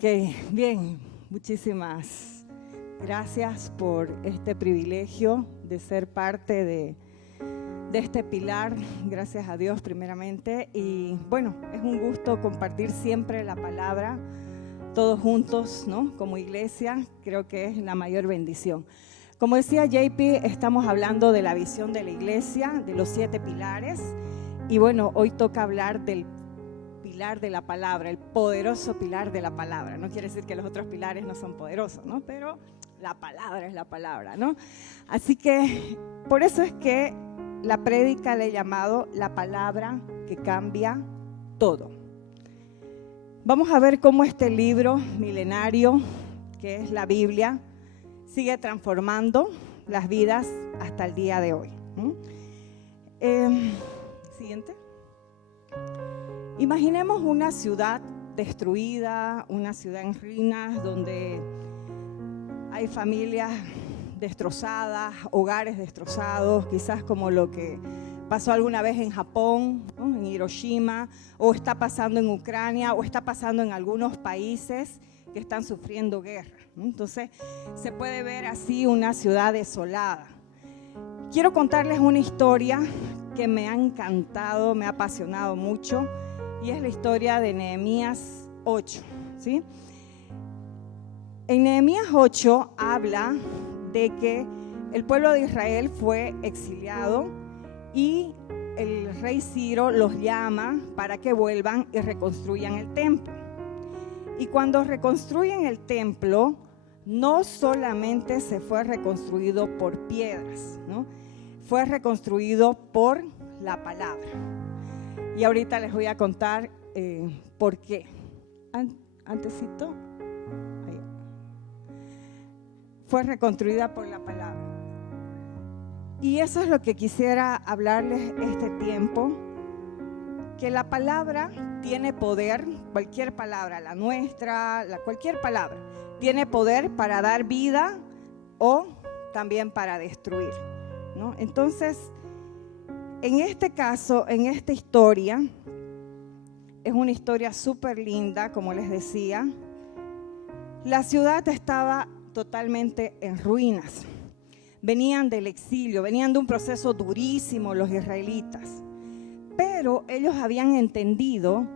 Ok, bien, muchísimas gracias por este privilegio de ser parte de este pilar, gracias a Dios primeramente. Y bueno, es un gusto compartir siempre la palabra, todos juntos, ¿no? Como iglesia, creo que es la mayor bendición. Como decía JP, estamos hablando de la visión de la iglesia, de los 7 pilares. Y bueno, hoy toca hablar del pilar de la palabra, el poderoso pilar de la palabra. No quiere decir que los otros pilares no son poderosos, ¿no? Pero la palabra es la palabra, ¿no? Así que por eso es que la prédica le he llamado la palabra que cambia todo. Vamos a ver cómo este libro milenario, que es la Biblia, sigue transformando las vidas hasta el día de hoy. Siguiente. Imaginemos una ciudad destruida, una ciudad en ruinas, donde hay familias destrozadas, hogares destrozados, quizás como lo que pasó alguna vez en Japón, ¿no? En Hiroshima, o está pasando en Ucrania, o está pasando en algunos países que están sufriendo guerra, ¿no? Entonces, se puede ver así una ciudad desolada. Quiero contarles una historia que me ha encantado, me ha apasionado mucho, y es la historia de Nehemías 8, ¿sí? En Nehemías 8 habla de que el pueblo de Israel fue exiliado y el rey Ciro los llama para que vuelvan y reconstruyan el templo. Y cuando reconstruyen el templo, no solamente se fue reconstruido por piedras, ¿no? Fue reconstruido por la palabra. Y ahorita les voy a contar por qué. Antesito, ahí. Fue reconstruida por la palabra. Y eso es lo que quisiera hablarles este tiempo, que la palabra tiene poder, cualquier palabra, la nuestra, cualquier palabra, tiene poder para dar vida o también para destruir, ¿no? Entonces, en este caso, en esta historia, es una historia súper linda, como les decía. La ciudad estaba totalmente en ruinas. Venían del exilio, venían de un proceso durísimo los israelitas. Pero ellos habían entendido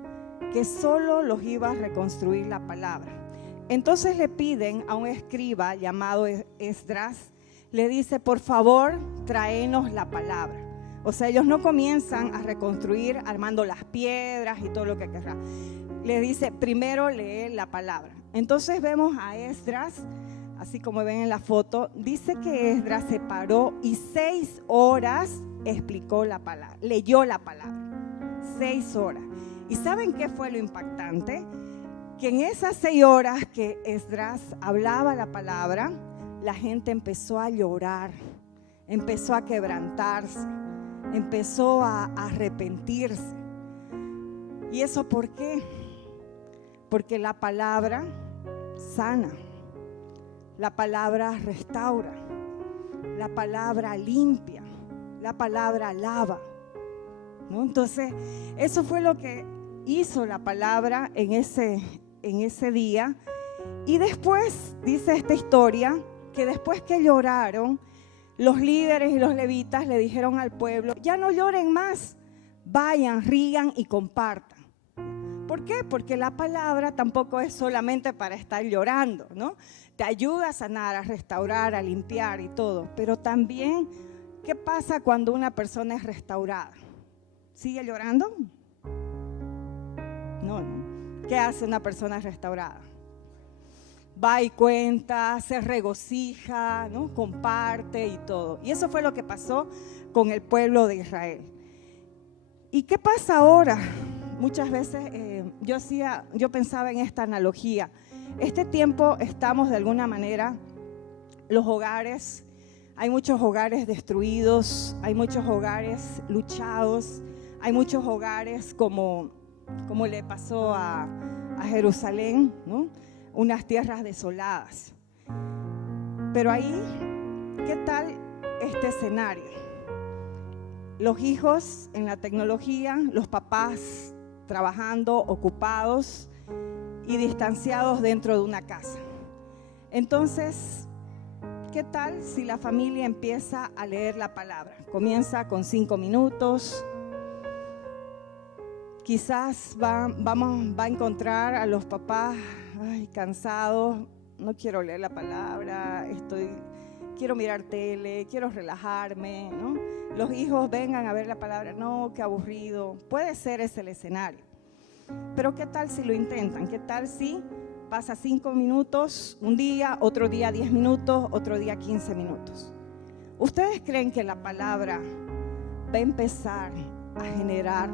que solo los iba a reconstruir la palabra. Entonces le piden a un escriba llamado Esdras, le dice, por favor, tráenos la palabra. O sea, ellos no comienzan a reconstruir armando las piedras y todo lo que querrá. Les dice, primero lee la palabra. Entonces vemos a Esdras, así como ven en la foto, dice que Esdras se paró y 6 horas explicó la palabra, leyó la palabra, 6 horas. ¿Y saben qué fue lo impactante? Que en esas 6 horas que Esdras hablaba la palabra, la gente empezó a llorar, empezó a quebrantarse, empezó a arrepentirse. ¿Y eso por qué? Porque la palabra sana, la palabra restaura, la palabra limpia, la palabra lava, ¿no? Entonces, eso fue lo que hizo la palabra en ese día. Y después, dice esta historia, que después que lloraron, los líderes y los levitas le dijeron al pueblo, ya no lloren más, vayan, rigan y compartan. ¿Por qué? Porque la palabra tampoco es solamente para estar llorando, ¿no? Te ayuda a sanar, a restaurar, a limpiar y todo. Pero también, ¿qué pasa cuando una persona es restaurada? ¿Sigue llorando? No, ¿no? ¿Qué hace una persona restaurada? Va y cuenta, se regocija, ¿no? Comparte y todo. Y eso fue lo que pasó con el pueblo de Israel. ¿Y qué pasa ahora? Muchas veces yo pensaba en esta analogía. Este tiempo estamos de alguna manera, los hogares, hay muchos hogares destruidos, hay muchos hogares luchados, hay muchos hogares como le pasó a Jerusalén, ¿no? Unas tierras desoladas. Pero ahí, ¿qué tal este escenario? Los hijos en la tecnología, los papás trabajando, ocupados, y distanciados dentro de una casa. Entonces, ¿qué tal si la familia empieza a leer la palabra? Comienza con 5 minutos. Quizás va a encontrar a los papás cansados. No quiero leer la palabra, quiero mirar tele, quiero relajarme, ¿no? Los hijos vengan a ver la palabra, no, qué aburrido. Puede ser ese el escenario. Pero ¿qué tal si lo intentan? ¿Qué tal si pasa 5 minutos un día, otro día 10 minutos, otro día 15 minutos? ¿Ustedes creen que la palabra va a empezar a generar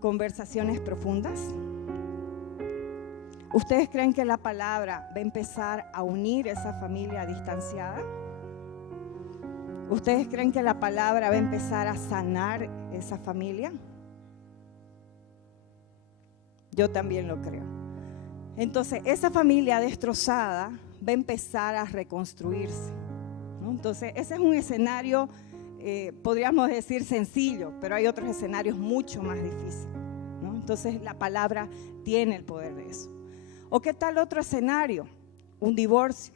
conversaciones profundas? ¿Ustedes creen que la palabra va a empezar a unir esa familia distanciada? ¿Ustedes creen que la palabra va a empezar a sanar esa familia? Yo también lo creo. Entonces, esa familia destrozada va a empezar a reconstruirse, ¿no? Entonces, ese es un escenario, podríamos decir sencillo, pero hay otros escenarios mucho más difíciles, ¿no? Entonces, la palabra tiene el poder de eso. ¿O qué tal otro escenario? Un divorcio.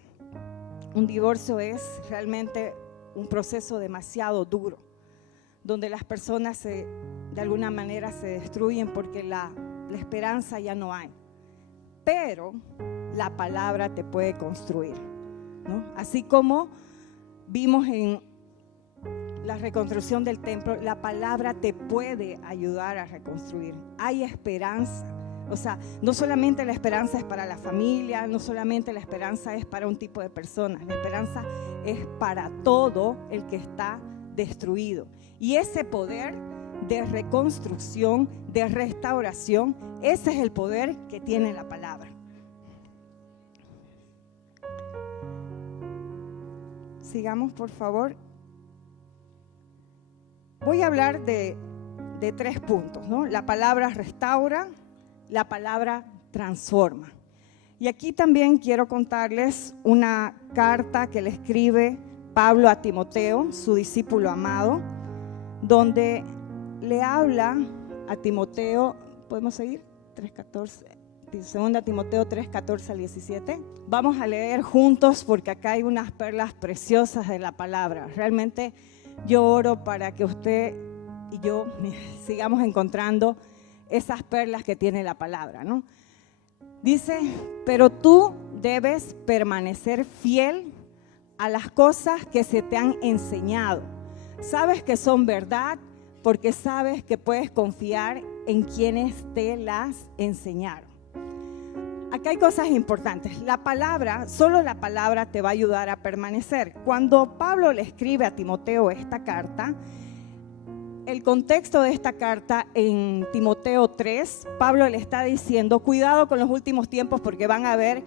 Un divorcio es realmente un proceso demasiado duro, donde las personas de alguna manera se destruyen porque la esperanza ya no hay. Pero la palabra te puede construir, ¿no? Así como vimos en la reconstrucción del templo, la palabra te puede ayudar a reconstruir. Hay esperanza. O sea, no solamente la esperanza es para la familia, no solamente la esperanza es para un tipo de personas, la esperanza es para todo el que está destruido. Y ese poder de reconstrucción, de restauración, ese es el poder que tiene la palabra. Sigamos, por favor. Voy a hablar de 3 puntos, ¿no? La palabra restaura, la palabra transforma. Y aquí también quiero contarles una carta que le escribe Pablo a Timoteo, su discípulo amado, donde le habla a Timoteo. ¿Podemos seguir? 3:14, 2 Timoteo 3:14 al 17. Vamos a leer juntos porque acá hay unas perlas preciosas de la palabra. Realmente yo oro para que usted y yo sigamos encontrando esas perlas que tiene la palabra, ¿no? Dice, pero tú debes permanecer fiel a las cosas que se te han enseñado. Sabes que son verdad porque sabes que puedes confiar en quienes te las enseñaron. Acá hay cosas importantes. La palabra, solo la palabra te va a ayudar a permanecer. Cuando Pablo le escribe a Timoteo esta carta, el contexto de esta carta en Timoteo 3, Pablo le está diciendo, cuidado con los últimos tiempos porque van a haber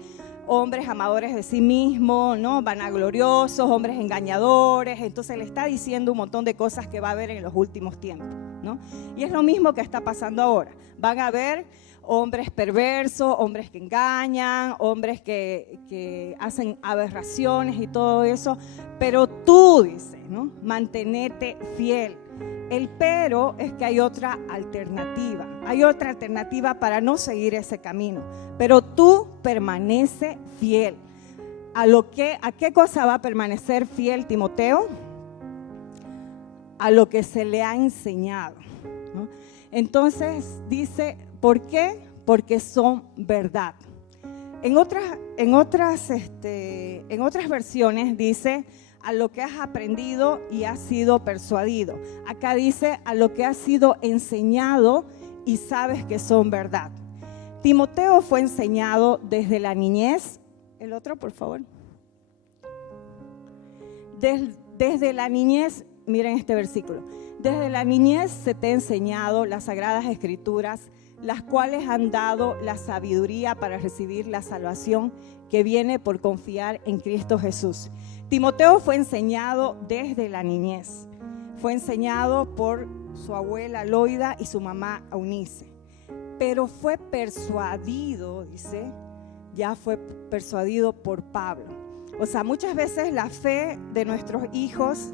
hombres amadores de sí mismos, ¿no? Vanagloriosos, hombres engañadores. Entonces le está diciendo un montón de cosas que va a haber en los últimos tiempos, ¿no? Y es lo mismo que está pasando ahora. Van a haber hombres perversos, hombres que engañan, hombres que hacen aberraciones y todo eso. Pero tú, dice, ¿no? Mantenete fiel. El pero es que hay otra alternativa. Hay otra alternativa para no seguir ese camino. Pero tú permanece fiel. ¿A qué cosa va a permanecer fiel Timoteo? A lo que se le ha enseñado, ¿no? Entonces dice, ¿por qué? Porque son verdad. En otras versiones dice, a lo que has aprendido y has sido persuadido. Acá dice, a lo que has sido enseñado y sabes que son verdad. Timoteo fue enseñado desde la niñez. El otro, por favor. Desde la niñez, miren este versículo. Desde la niñez se te ha enseñado las sagradas escrituras, las cuales han dado la sabiduría para recibir la salvación que viene por confiar en Cristo Jesús. Timoteo fue enseñado desde la niñez. Fue enseñado por su abuela Loida y su mamá Eunice. Pero fue persuadido, dice, ya fue persuadido por Pablo. O sea, muchas veces la fe de nuestros hijos,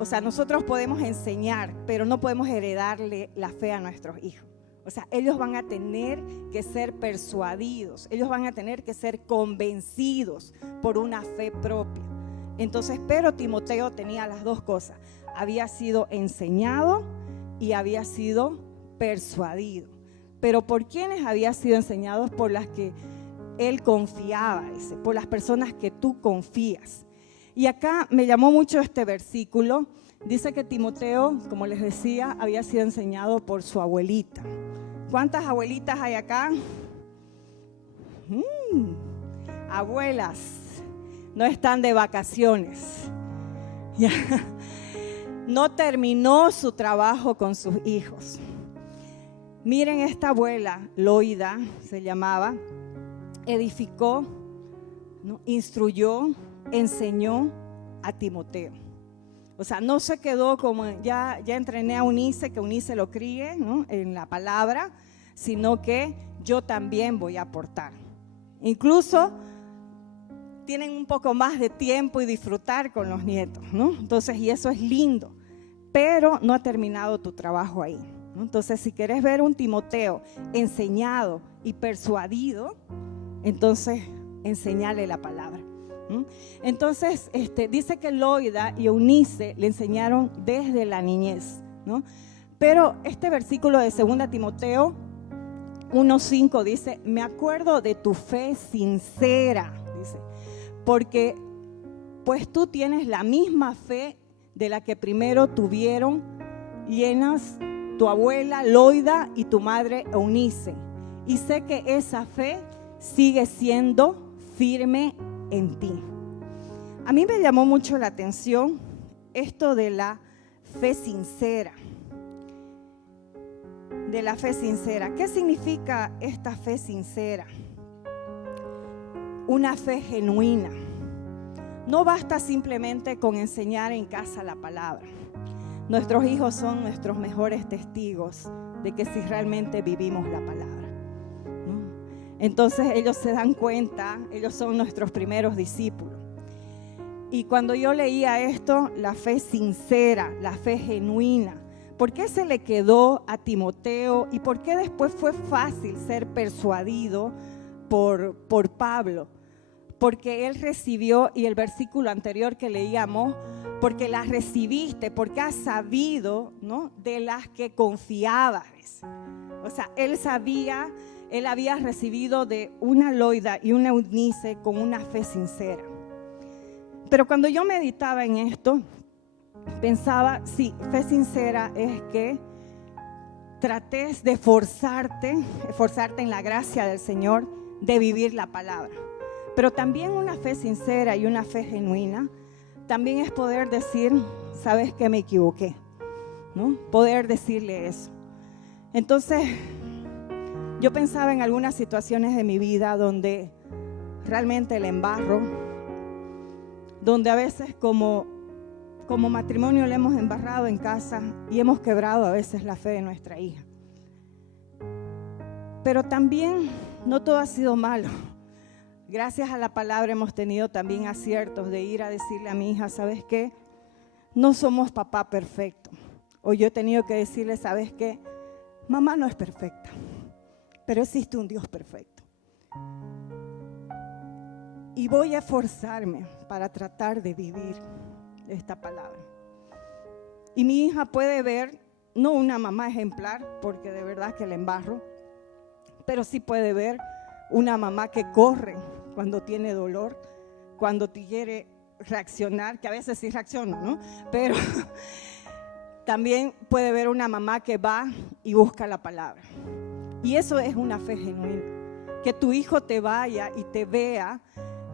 o sea, nosotros podemos enseñar, pero no podemos heredarle la fe a nuestros hijos. O sea, ellos van a tener que ser persuadidos, ellos van a tener que ser convencidos por una fe propia. Entonces, pero Timoteo tenía las dos cosas. Había sido enseñado y había sido persuadido. Pero ¿por quiénes había sido enseñado? Por las que él confiaba, dice, por las personas que tú confías. Y acá me llamó mucho este versículo. Dice que Timoteo, como les decía, había sido enseñado por su abuelita. ¿Cuántas abuelitas hay acá? Abuelas, no están de vacaciones. Ya. No terminó su trabajo con sus hijos. Miren, esta abuela, Loida se llamaba, edificó, ¿no? Instruyó, enseñó a Timoteo. O sea, no se quedó como ya entrené a Eunice, que Eunice lo críe, ¿no? En la palabra, sino que yo también voy a aportar. Incluso tienen un poco más de tiempo y disfrutar con los nietos, ¿no? Entonces, y eso es lindo, pero no ha terminado tu trabajo ahí, ¿no? Entonces, si quieres ver un Timoteo enseñado y persuadido, entonces enseñale la palabra. Entonces, dice que Loida y Eunice le enseñaron desde la niñez, ¿no? Pero este versículo de 2 Timoteo 1:5 dice: me acuerdo de tu fe sincera, dice, porque pues tú tienes la misma fe de la que primero tuvieron llenas tu abuela Loida y tu madre Eunice, y sé que esa fe sigue siendo firme en ti. A mí me llamó mucho la atención esto de la fe sincera. De la fe sincera. ¿Qué significa esta fe sincera? Una fe genuina. No basta simplemente con enseñar en casa la palabra. Nuestros hijos son nuestros mejores testigos de que si realmente vivimos la palabra. Entonces ellos se dan cuenta, ellos son nuestros primeros discípulos. Y cuando yo leía esto, la fe sincera, la fe genuina, ¿por qué se le quedó a Timoteo y por qué después fue fácil ser persuadido por Pablo? Porque él recibió, y el versículo anterior que leíamos, porque las recibiste, porque has sabido, ¿no?, de las que confiabas. O sea, él sabía. Él había recibido de una Loida y una Eunice con una fe sincera. Pero cuando yo meditaba en esto, pensaba, sí, fe sincera es que trates de esforzarte en la gracia del Señor, de vivir la palabra. Pero también una fe sincera y una fe genuina, también es poder decir, sabes que me equivoqué, ¿no? Poder decirle eso. Entonces, yo pensaba en algunas situaciones de mi vida donde realmente la embarro, donde a veces como matrimonio le hemos embarrado en casa y hemos quebrado a veces la fe de nuestra hija. Pero también no todo ha sido malo. Gracias a la palabra hemos tenido también aciertos de ir a decirle a mi hija, ¿sabes qué? No somos papá perfecto. O yo he tenido que decirle, ¿sabes qué? Mamá no es perfecta. Pero existe un Dios perfecto. Y voy a esforzarme para tratar de vivir esta palabra. Y mi hija puede ver, no una mamá ejemplar, porque de verdad que la embarro, pero sí puede ver una mamá que corre cuando tiene dolor, cuando quiere reaccionar, que a veces sí reacciona, ¿no? Pero también puede ver una mamá que va y busca la palabra. Y eso es una fe genuina. Que tu hijo te vaya y te vea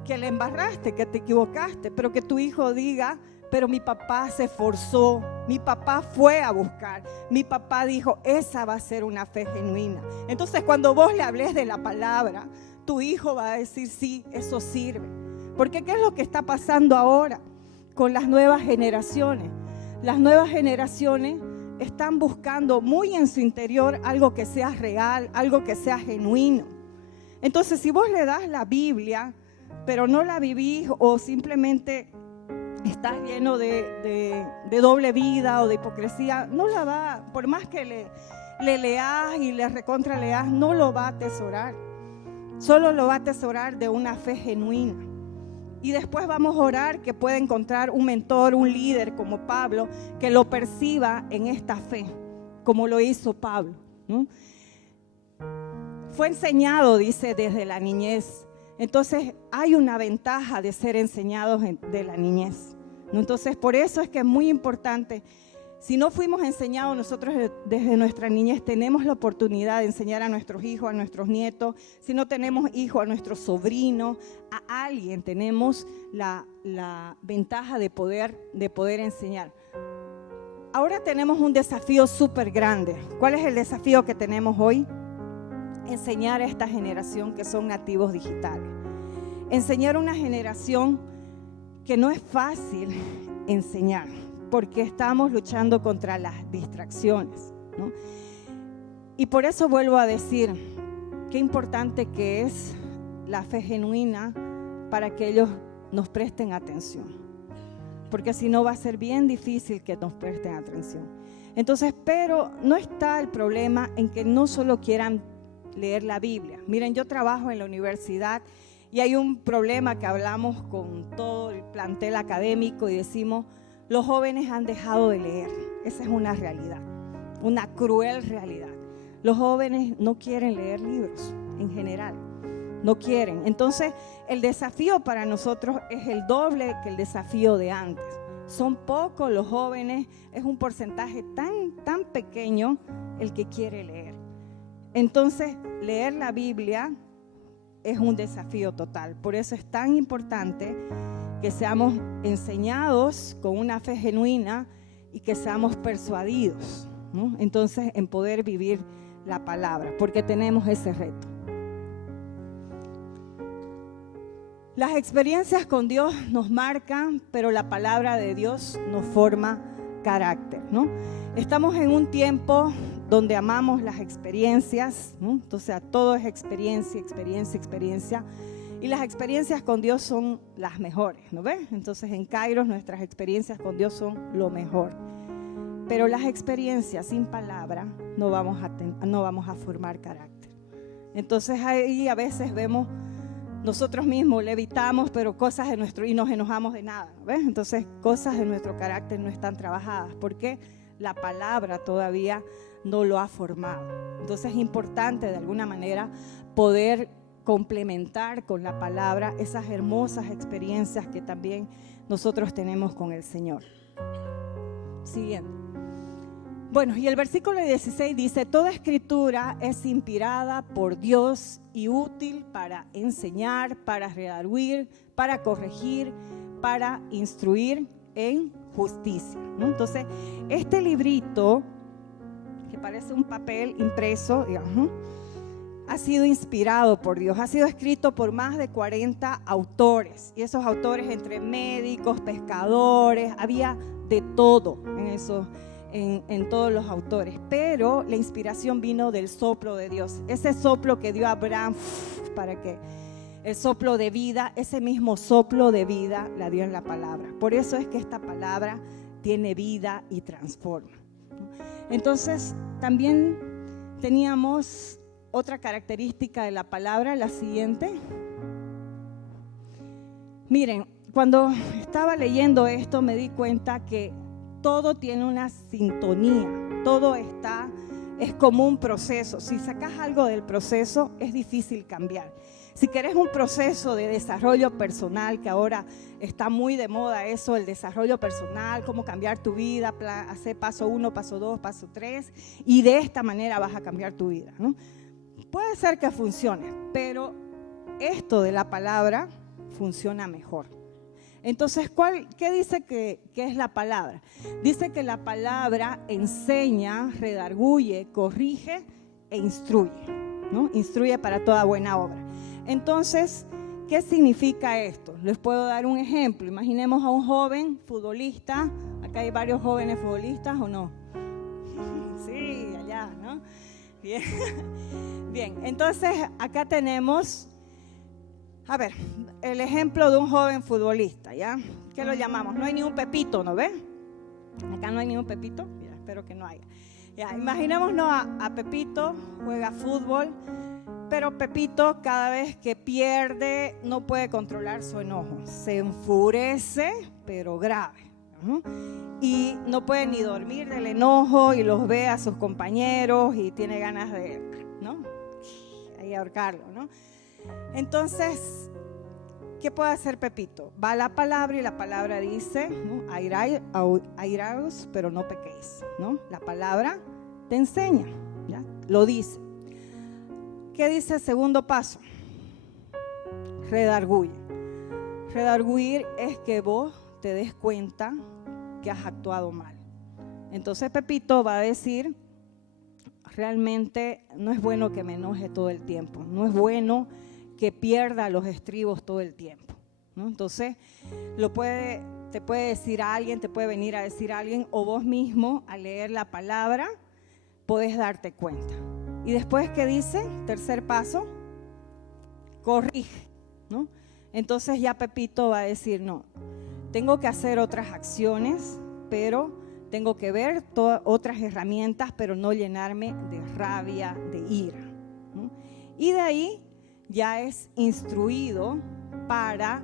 que le embarraste, que te equivocaste, pero que tu hijo diga, pero mi papá se esforzó, mi papá fue a buscar, mi papá dijo, esa va a ser una fe genuina. Entonces cuando vos le hables de la palabra, tu hijo va a decir, sí, eso sirve. Porque ¿qué es lo que está pasando ahora con las nuevas generaciones? Las nuevas generaciones están buscando muy en su interior algo que sea real, algo que sea genuino. Entonces, si vos le das la Biblia, pero no la vivís o simplemente estás lleno de doble vida o de hipocresía, no la va, por más que le leas y le recontra leas, no lo va a atesorar. Solo lo va a atesorar de una fe genuina. Y después vamos a orar que pueda encontrar un mentor, un líder como Pablo, que lo perciba en esta fe, como lo hizo Pablo, ¿no? Fue enseñado, dice, desde la niñez. Entonces hay una ventaja de ser enseñados de la niñez, ¿no? Entonces por eso es que es muy importante. Si no fuimos enseñados nosotros desde nuestra niñez, tenemos la oportunidad de enseñar a nuestros hijos, a nuestros nietos. Si no tenemos hijos, a nuestros sobrinos, a alguien, tenemos la ventaja de poder enseñar. Ahora tenemos un desafío súper grande. ¿Cuál es el desafío que tenemos hoy? Enseñar a esta generación que son nativos digitales. Enseñar a una generación que no es fácil enseñar, porque estamos luchando contra las distracciones, ¿no? Y por eso vuelvo a decir qué importante que es la fe genuina para que ellos nos presten atención, porque si no va a ser bien difícil que nos presten atención. Entonces, pero no está el problema en que no solo quieran leer la Biblia. Miren, yo trabajo en la universidad y hay un problema que hablamos con todo el plantel académico y decimos: los jóvenes han dejado de leer. Esa es una realidad, una cruel realidad. Los jóvenes no quieren leer libros en general, no quieren. Entonces, el desafío para nosotros es el doble que el desafío de antes. Son pocos los jóvenes, es un porcentaje tan pequeño el que quiere leer. Entonces, leer la Biblia es un desafío total. Por eso es tan importante que seamos enseñados con una fe genuina y que seamos persuadidos, ¿no? Entonces, en poder vivir la palabra, porque tenemos ese reto. Las experiencias con Dios nos marcan, pero la palabra de Dios nos forma carácter, ¿no? Estamos en un tiempo donde amamos las experiencias, ¿no? Entonces, todo es experiencia. Y las experiencias con Dios son las mejores, ¿no ves? Entonces en Kairos nuestras experiencias con Dios son lo mejor. Pero las experiencias sin palabra no vamos a formar carácter. Entonces ahí a veces vemos, nosotros mismos le evitamos, pero cosas de nuestro, y nos enojamos de nada, ¿no ves? Entonces cosas de nuestro carácter no están trabajadas, porque la palabra todavía no lo ha formado. Entonces es importante de alguna manera poder complementar con la palabra esas hermosas experiencias que también nosotros tenemos con el Señor. Siguiente. Bueno, y el versículo 16 dice: toda escritura es inspirada por Dios y útil para enseñar, para redarguir, para corregir, para instruir en justicia, ¿no? Entonces, este librito, que parece un papel impreso, digamos, ha sido inspirado por Dios, ha sido escrito por más de 40 autores, y esos autores entre médicos, pescadores, había de todo en todos los autores, pero la inspiración vino del soplo de Dios, ese soplo que dio a Abraham para que el soplo de vida, ese mismo soplo de vida la dio en la palabra. Por eso es que esta palabra tiene vida y transforma. Entonces, también teníamos otra característica de la palabra, la siguiente. Miren, cuando estaba leyendo esto me di cuenta que todo tiene una sintonía, todo es como un proceso. Si sacas algo del proceso, es difícil cambiar. Si querés un proceso de desarrollo personal, que ahora está muy de moda eso, el desarrollo personal, cómo cambiar tu vida, hacer paso 1, paso 2, paso 3, y de esta manera vas a cambiar tu vida, ¿no? Puede ser que funcione, pero esto de la palabra funciona mejor. Entonces, ¿qué dice que es la palabra? Dice que la palabra enseña, redarguye, corrige e instruye, ¿no? Instruye para toda buena obra. Entonces, ¿qué significa esto? Les puedo dar un ejemplo. Imaginemos a un joven futbolista. Acá hay varios jóvenes futbolistas, ¿o no? Sí, allá, ¿no? Bien. Bien, entonces acá tenemos, a ver, el ejemplo de un joven futbolista, ¿ya? ¿Qué lo llamamos? No hay ni un Pepito, ¿no ves? Acá no hay ni un Pepito, ya, espero que no haya. Ya, imaginémonos a Pepito, juega fútbol, pero Pepito cada vez que pierde no puede controlar su enojo, se enfurece, pero grave, ¿no? Y no puede ni dormir del enojo y los ve a sus compañeros y tiene ganas de, ¿no? Ahí ahorcarlo, ¿no? Entonces, ¿qué puede hacer Pepito? Va a la palabra y la palabra dice, ¿no? Airaos, pero no pequéis, ¿no? La palabra te enseña, ¿ya? Lo dice. ¿Qué dice el segundo paso? Redarguye. Redarguir es que vos te des cuenta que has actuado mal. Entonces Pepito va a decir, realmente no es bueno que me enoje todo el tiempo, no es bueno que pierda los estribos todo el tiempo, ¿no? Entonces te puede decir a alguien, te puede venir a decir a alguien, o vos mismo al leer la palabra podés darte cuenta. Y después, ¿qué dice? Tercer paso, corrige, ¿no? Entonces ya Pepito va a decir, no, tengo que hacer otras acciones, pero tengo que ver otras herramientas, pero no llenarme de rabia, de ira, ¿no? Y de ahí ya es instruido para,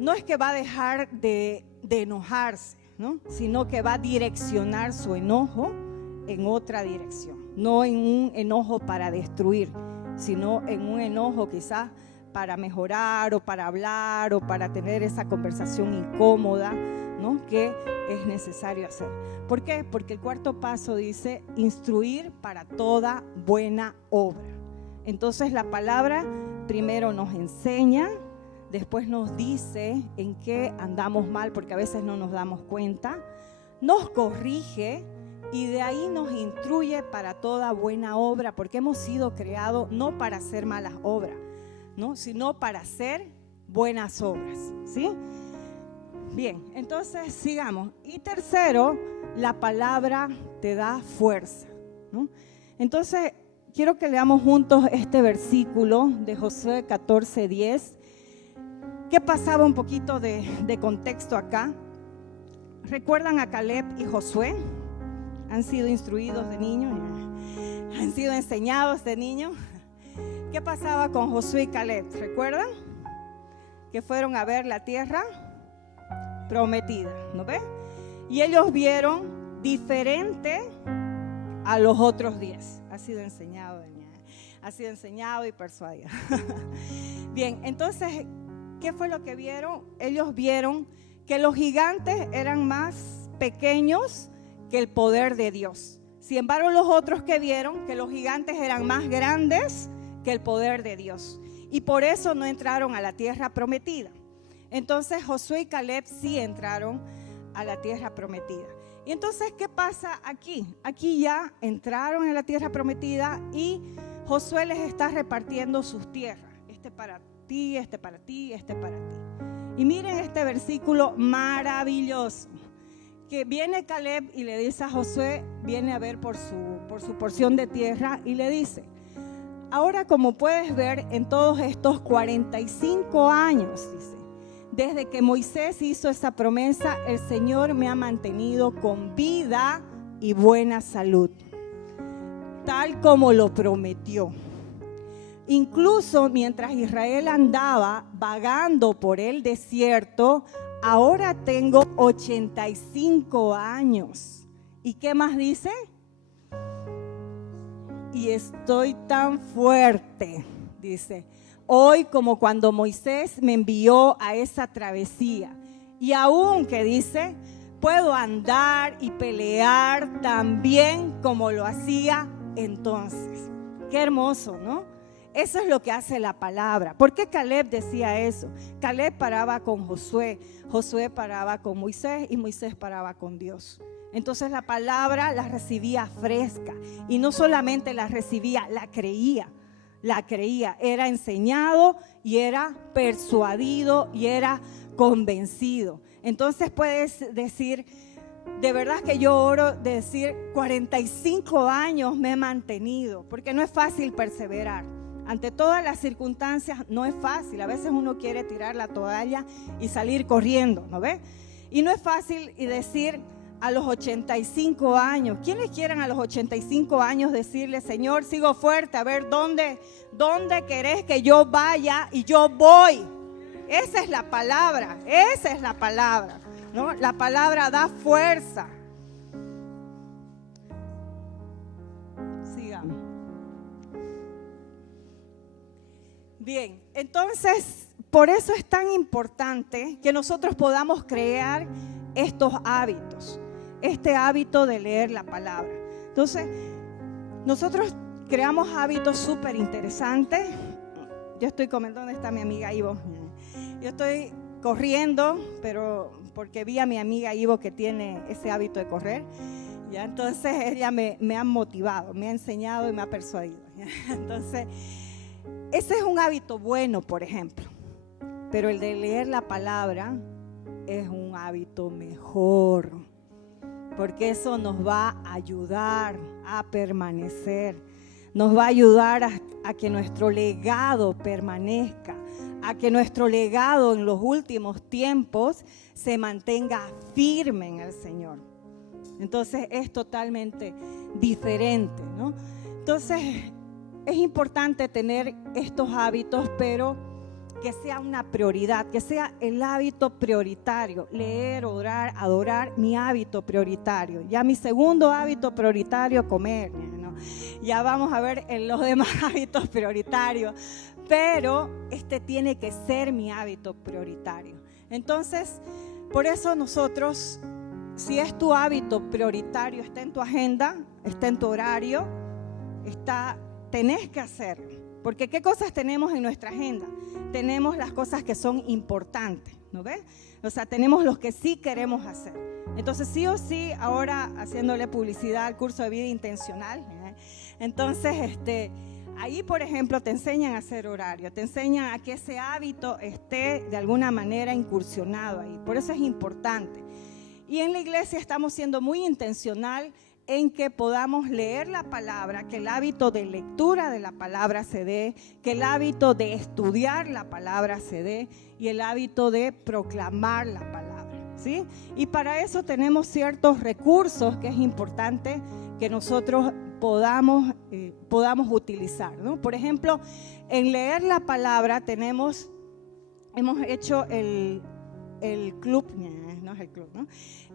no es que va a dejar de enojarse, ¿no? Sino que va a direccionar su enojo en otra dirección, no en un enojo para destruir, sino en un enojo quizás para mejorar o para hablar o para tener esa conversación incómoda, ¿no? Que es necesario hacer. ¿Por qué? Porque el cuarto paso dice instruir para toda buena obra. Entonces la palabra primero nos enseña, después nos dice en qué andamos mal, porque a veces no nos damos cuenta, nos corrige y de ahí nos instruye para toda buena obra, porque hemos sido creados no para hacer malas obras, ¿no? Sino para hacer buenas obras, ¿sí? Bien, entonces sigamos. Y tercero, la palabra te da fuerza, ¿no? Entonces, quiero que leamos juntos este versículo de Josué 14:10. ¿Qué pasaba un poquito de contexto acá? ¿Recuerdan a Caleb y Josué? ¿Han sido instruidos de niños? ¿Han sido enseñados de niños? ¿Qué pasaba con Josué y Caleb? ¿Recuerdan? Que fueron a ver la tierra prometida, ¿no ves? Y ellos vieron diferente a los otros 10. Ha sido enseñado y persuadido. Bien, entonces, ¿qué fue lo que vieron? Ellos vieron que los gigantes eran más pequeños que el poder de Dios. Sin embargo, los otros que vieron que los gigantes eran más grandes que el poder de Dios. Y por eso no entraron a la tierra prometida. Entonces Josué y Caleb sí entraron a la tierra prometida. Y entonces, ¿qué pasa aquí? Aquí ya entraron a la tierra prometida y Josué les está repartiendo sus tierras. Este para ti, este para ti, este para ti. Y miren este versículo maravilloso. Que viene Caleb y le dice a Josué, viene a ver por su porción de tierra y le dice, ahora como puedes ver en todos estos 45 años, dice, desde que Moisés hizo esa promesa, el Señor me ha mantenido con vida y buena salud, tal como lo prometió. Incluso mientras Israel andaba vagando por el desierto, ahora tengo 85 años. ¿Y qué más dice? Y estoy tan fuerte, dice, hoy como cuando Moisés me envió a esa travesía. Y aún que dice, puedo andar y pelear tan bien como lo hacía entonces. Qué hermoso, ¿no? Eso es lo que hace la palabra. ¿Por qué Caleb decía eso? Caleb paraba con Josué, Josué paraba con Moisés y Moisés paraba con Dios. Entonces la palabra la recibía fresca y no solamente la recibía, la creía. Era enseñado y era persuadido y era convencido. Entonces puedes decir, de verdad que yo oro de decir 45 años me he mantenido, porque no es fácil perseverar. Ante todas las circunstancias no es fácil. A veces uno quiere tirar la toalla y salir corriendo, ¿no ves? Y no es fácil y decir, a los 85 años. ¿Quiénes quieren a los 85 años decirle, Señor, sigo fuerte, a ver dónde querés que yo vaya y yo voy? Esa es la palabra, ¿no? La palabra da fuerza. Sigamos. Bien, entonces, por eso es tan importante que nosotros podamos crear estos hábitos, este hábito de leer la palabra. Entonces, nosotros creamos hábitos súper interesantes. Yo estoy comentando, ¿dónde está mi amiga Ivo? Yo estoy corriendo, pero porque vi a mi amiga Ivo que tiene ese hábito de correr. ¿Ya? Entonces, ella me ha motivado, me ha enseñado y me ha persuadido. ¿Ya? Entonces, ese es un hábito bueno, por ejemplo. Pero el de leer la palabra es un hábito mejor, porque eso nos va a ayudar a permanecer, nos va a ayudar a que nuestro legado permanezca, a que nuestro legado en los últimos tiempos se mantenga firme en el Señor. Entonces es totalmente diferente, ¿no? Entonces es importante tener estos hábitos, pero que sea una prioridad, que sea el hábito prioritario. Leer, orar, adorar, mi hábito prioritario. Ya mi segundo hábito prioritario, comer, ¿no? Ya vamos a ver en los demás hábitos prioritarios, pero este tiene que ser mi hábito prioritario. Entonces, por eso nosotros, si es tu hábito prioritario, está en tu agenda, está en tu horario, tenés que hacerlo. Porque ¿qué cosas tenemos en nuestra agenda? Tenemos las cosas que son importantes, ¿no ves? O sea, tenemos los que sí queremos hacer. Entonces, sí o sí, ahora haciéndole publicidad al curso de vida intencional, entonces, ahí, por ejemplo, te enseñan a hacer horario, te enseñan a que ese hábito esté de alguna manera incursionado ahí. Por eso es importante. Y en la iglesia estamos siendo muy intencional en que podamos leer la palabra, que el hábito de lectura de la palabra se dé, que el hábito de estudiar la palabra se dé y el hábito de proclamar la palabra, ¿sí? Y para eso tenemos ciertos recursos que es importante que nosotros podamos utilizar, ¿no? Por ejemplo, en leer la palabra hemos hecho el club, no es el club, ¿no?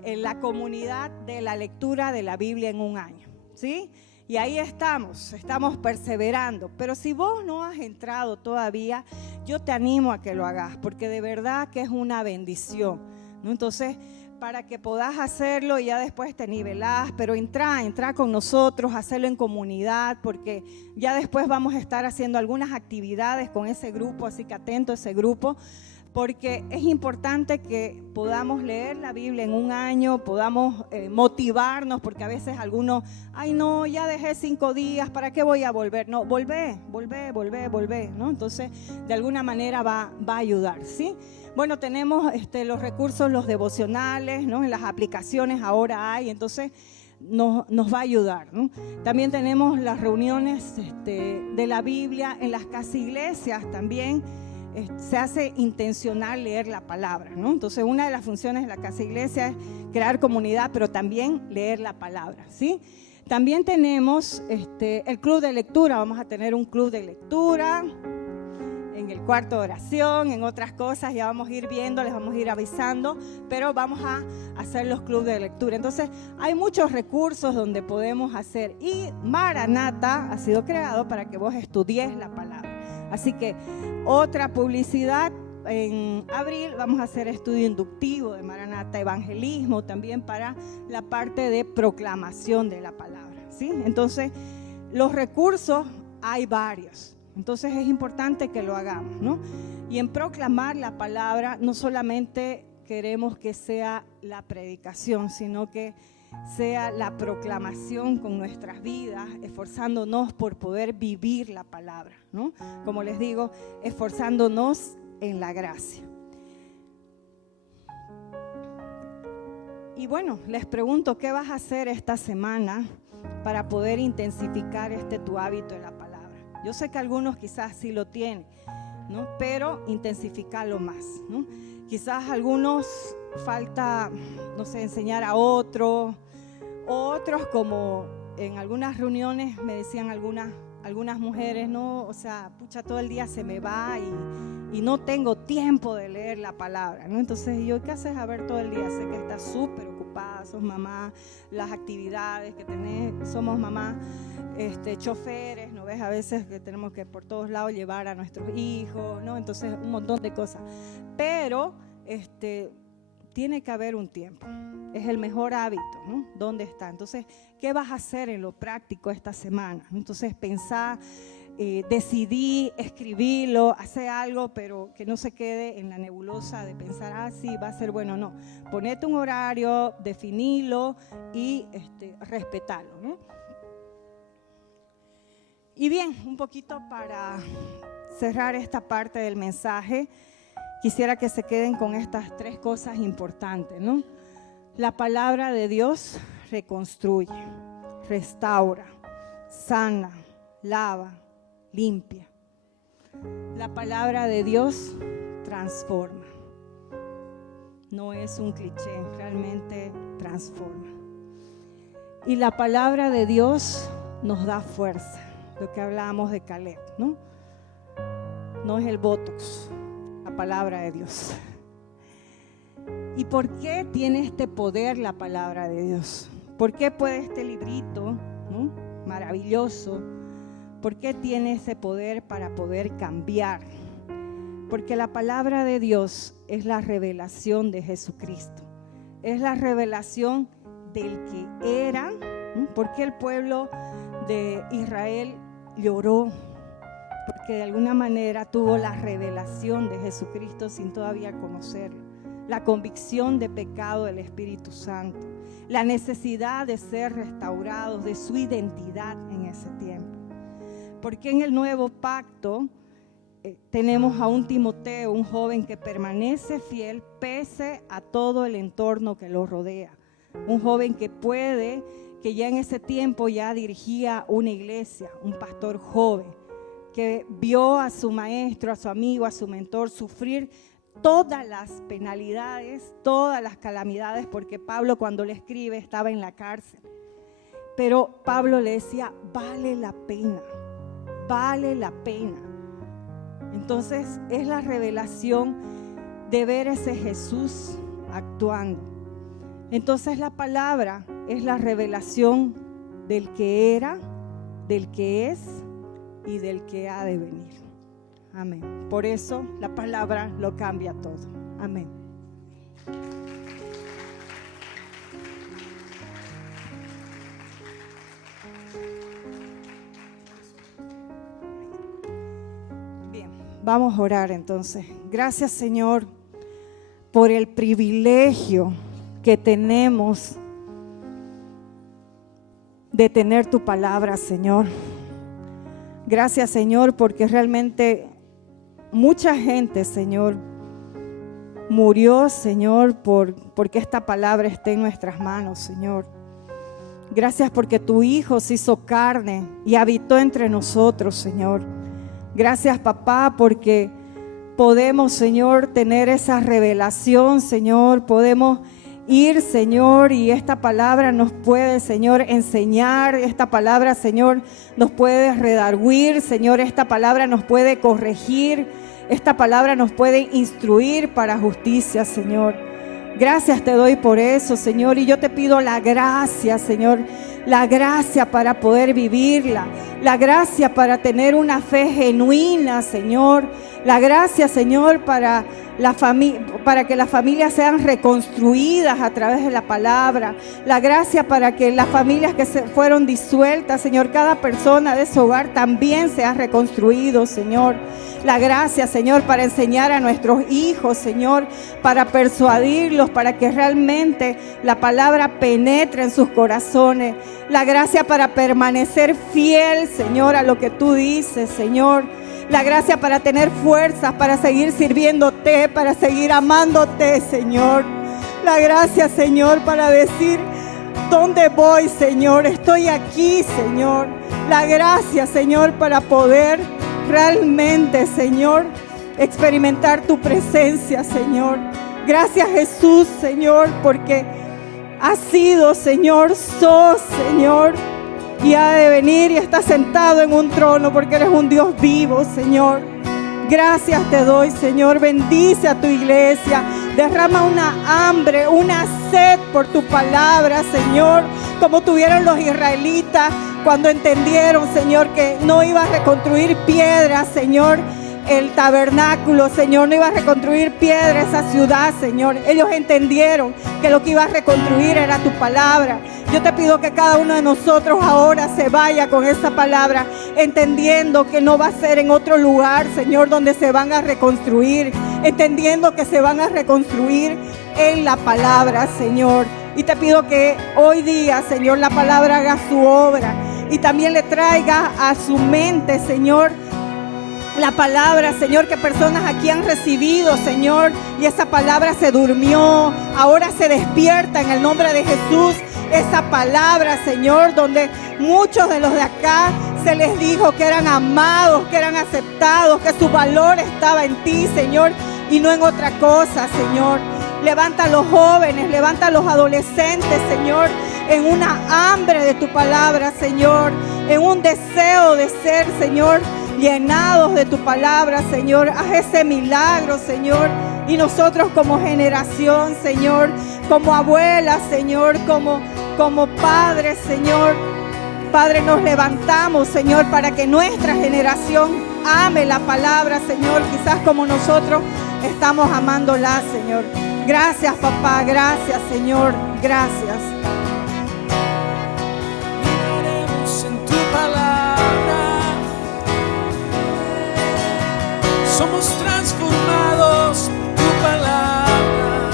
En la comunidad de la lectura de la Biblia en un año, ¿sí? Y ahí estamos perseverando. Pero si vos no has entrado todavía, yo te animo a que lo hagas, porque de verdad que es una bendición, ¿no? Entonces, para que puedas hacerlo y ya después te nivelás, pero entra con nosotros, hacerlo en comunidad, porque ya después vamos a estar haciendo algunas actividades con ese grupo, así que atento a ese grupo, porque es importante que podamos leer la Biblia en un año, podamos motivarnos, porque a veces algunos, ay no, ya dejé 5 días, ¿para qué voy a volver? No, volvé, ¿no? Entonces, de alguna manera va a ayudar, ¿sí? Bueno, tenemos los recursos, los devocionales, ¿no? En las aplicaciones ahora hay, entonces nos va a ayudar, ¿no? También tenemos las reuniones de la Biblia en las casas iglesias también. Se hace intencional leer la palabra, ¿no? Entonces, una de las funciones de la casa iglesia es crear comunidad, pero también leer la palabra, ¿sí? También tenemos el club de lectura. Vamos a tener un club de lectura en el cuarto de oración, en otras cosas, ya vamos a ir viendo, les vamos a ir avisando, pero vamos a hacer los clubes de lectura. Entonces, hay muchos recursos donde podemos hacer, y Maranata ha sido creado para que vos estudies la palabra. Así que otra publicidad, en abril vamos a hacer estudio inductivo de Maranata, evangelismo también para la parte de proclamación de la palabra, ¿sí? Entonces, los recursos hay varios. Entonces es importante que lo hagamos, ¿no? Y en proclamar la palabra no solamente queremos que sea la predicación, sino que sea la proclamación con nuestras vidas, esforzándonos por poder vivir la palabra, ¿no? Como les digo, esforzándonos en la gracia. Y bueno, les pregunto, ¿qué vas a hacer esta semana para poder intensificar tu hábito de la palabra? Yo sé que algunos quizás sí lo tienen, ¿no? Pero intensificarlo más, ¿no? Quizás algunos falta, no sé, enseñar a otros, otros como en algunas reuniones me decían algunas mujeres, no, o sea, pucha, todo el día se me va y no tengo tiempo de leer la palabra, ¿no? Entonces yo, ¿qué haces a ver todo el día? Sé que estás súper ocupada, sos mamá, las actividades que tenés, somos mamás, choferes, ¿no ves? A veces que tenemos que por todos lados llevar a nuestros hijos, ¿no? Entonces un montón de cosas, pero tiene que haber un tiempo, es el mejor hábito, ¿no? ¿Dónde está? Entonces, ¿qué vas a hacer en lo práctico esta semana? Entonces, pensá, decidí, escribirlo, hacer algo, pero que no se quede en la nebulosa de pensar, sí, va a ser bueno, no. Ponete un horario, definilo y respetalo, ¿no? Y bien, un poquito para cerrar esta parte del mensaje, quisiera que se queden con estas 3 cosas importantes, ¿no? La palabra de Dios reconstruye, restaura, sana, lava, limpia. La palabra de Dios transforma. No es un cliché, realmente transforma. Y la palabra de Dios nos da fuerza, lo que hablábamos de Caleb, ¿no? No es el Botox, la palabra de Dios. ¿Y por qué tiene este poder la palabra de Dios? ¿Por qué puede este librito, ¿no?, maravilloso? ¿Por qué tiene ese poder para poder cambiar? Porque la palabra de Dios es la revelación de Jesucristo. Es la revelación del que era, ¿no? ¿Por qué el pueblo de Israel lloró? Porque de alguna manera tuvo la revelación de Jesucristo sin todavía conocerlo. La convicción de pecado del Espíritu Santo, la necesidad de ser restaurados de su identidad en ese tiempo. Porque en el nuevo pacto tenemos a un Timoteo, un joven que permanece fiel pese a todo el entorno que lo rodea. Un joven que ya en ese tiempo ya dirigía una iglesia, un pastor joven, que vio a su maestro, a su amigo, a su mentor sufrir todas las penalidades, todas las calamidades, porque Pablo cuando le escribe estaba en la cárcel. Pero Pablo le decía, vale la pena, vale la pena. Entonces es la revelación de ver ese Jesús actuando. Entonces la palabra es la revelación del que era, del que es y del que ha de venir. Amén. Por eso la palabra lo cambia todo. Amén. Bien, vamos a orar entonces. Gracias, Señor, por el privilegio que tenemos de tener tu palabra, Señor. Gracias, Señor, porque realmente mucha gente, Señor, murió, Señor, porque esta palabra esté en nuestras manos, Señor. Gracias porque tu Hijo se hizo carne y habitó entre nosotros, Señor. Gracias, papá, porque podemos, Señor, tener esa revelación, Señor. Podemos ir, Señor, y esta palabra nos puede, Señor, enseñar. Esta palabra, Señor, nos puede redarguir. Señor, esta palabra nos puede corregir. Esta palabra nos puede instruir para justicia, Señor. Gracias te doy por eso, Señor, y yo te pido la gracia, Señor, la gracia para poder vivirla, la gracia para tener una fe genuina, Señor, la gracia, Señor, para que las familias sean reconstruidas a través de la palabra, la gracia para que las familias que se fueron disueltas, Señor, cada persona de ese hogar también sea reconstruido, Señor. La gracia, Señor, para enseñar a nuestros hijos, Señor, para persuadirlos, para que realmente la palabra penetre en sus corazones. La gracia para permanecer fiel, Señor, a lo que tú dices, Señor. La gracia para tener fuerzas, para seguir sirviéndote, para seguir amándote, Señor. La gracia, Señor, para decir, ¿dónde voy, Señor? Estoy aquí, Señor. La gracia, Señor, para poder realmente, Señor, experimentar tu presencia, Señor. Gracias, Jesús, Señor, porque has sido, Señor, sos, Señor, y ha de venir y está sentado en un trono porque eres un Dios vivo, Señor. Gracias te doy, Señor. Bendice a tu iglesia. Derrama una hambre, una sed por tu palabra, Señor, como tuvieron los israelitas cuando entendieron, Señor, que no iba a reconstruir piedras, Señor, el tabernáculo, Señor, no iba a reconstruir piedra esa ciudad, Señor. Ellos entendieron que lo que iba a reconstruir era tu palabra. Yo te pido que cada uno de nosotros ahora se vaya con esa palabra, entendiendo que no va a ser en otro lugar, Señor, donde se van a reconstruir, entendiendo que se van a reconstruir en la palabra, Señor. Y te pido que hoy día, Señor, la palabra haga su obra y también le traiga a su mente, Señor, la palabra, Señor, que personas aquí han recibido, Señor, y esa palabra se durmió, ahora se despierta en el nombre de Jesús. Esa palabra, Señor, donde muchos de los de acá se les dijo que eran amados, que eran aceptados, que su valor estaba en ti, Señor, y no en otra cosa, Señor. Levanta a los jóvenes, levanta a los adolescentes, Señor, en una hambre de tu palabra, Señor, en un deseo de ser, Señor, llenados de tu palabra, Señor. Haz ese milagro, Señor. Y nosotros como generación, Señor, como abuelas, Señor, como padres, Señor, Padre, nos levantamos, Señor, para que nuestra generación ame la palabra, Señor, quizás como nosotros estamos amándola, Señor. Gracias, papá, gracias, Señor, gracias. Miraremos en tu palabra, somos transformados por tu palabra.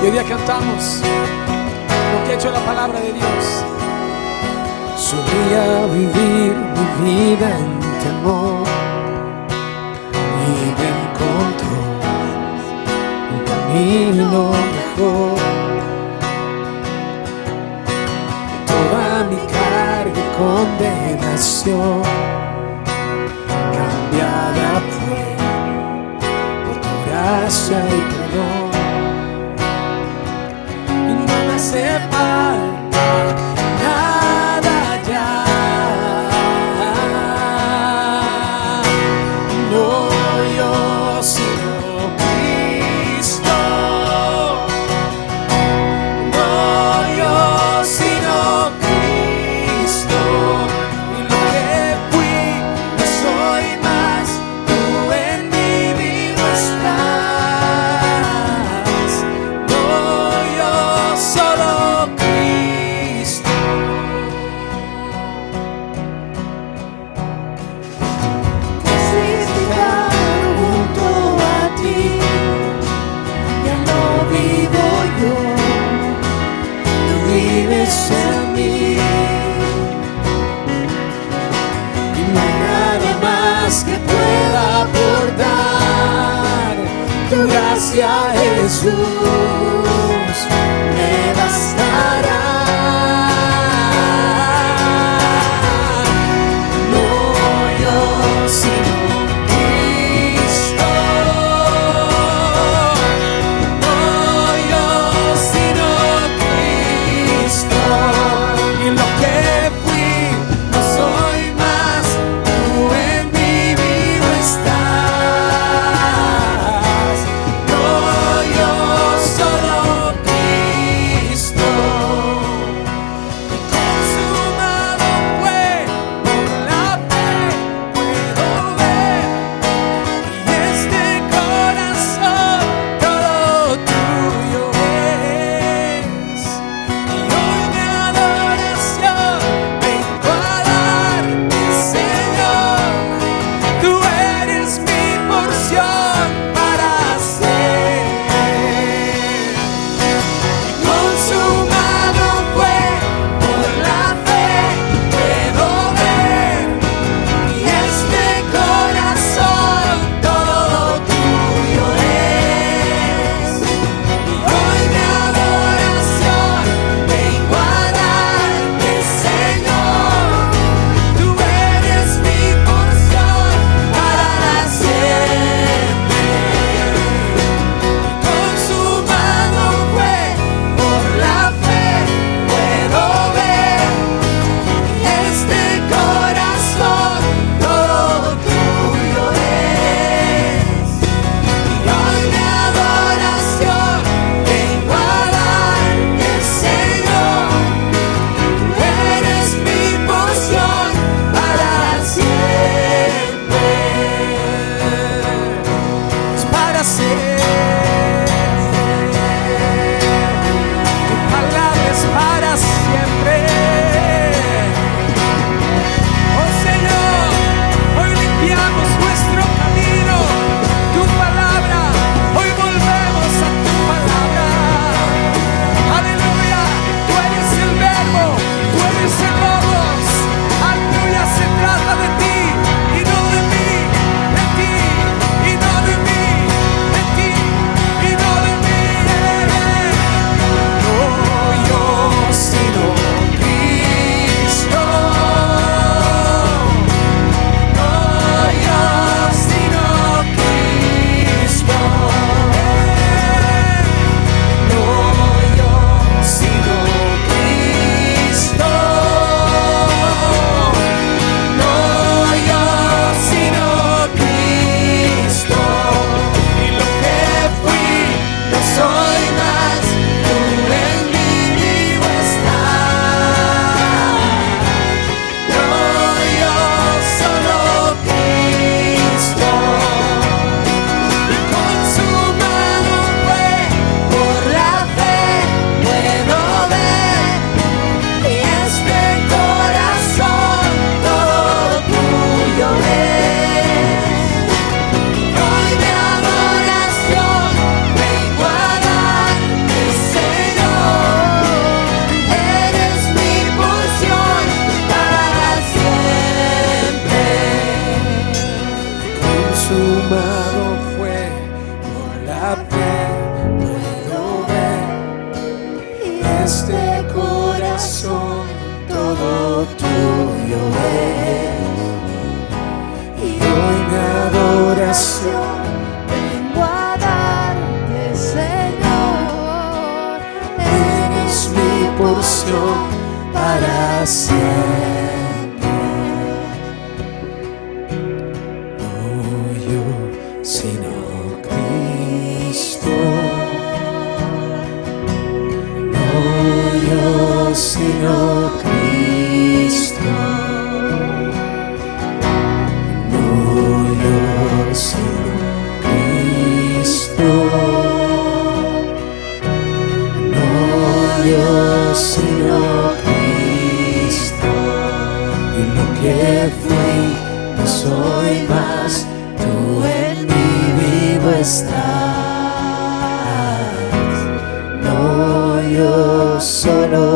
Y hoy día cantamos lo que ha hecho la palabra de Dios. Solía vivir mi vida en temor y me encontró un camino mejor. Toda mi carga y condenación cambiada fue por tu gracia y perdón. Y no me hace falta nada ya. No yo, sino Cristo. No yo, sino Cristo. Y lo que fui, no soy más. Tú en mí vivo estás. No yo, solo Cristo. Crucificado junto a ti, ya no vivo yo, tú vives en mí. Y no hay nada más que pueda aportar, tu gracia, Jesús, me bastará. No yo, sino Cristo. No yo, sino Cristo. Y lo que fui, no soy más. Tú en mí vivo estás. No yo, solo Cristo. me fui, no soy más, tú en mí vivo estás. No yo solo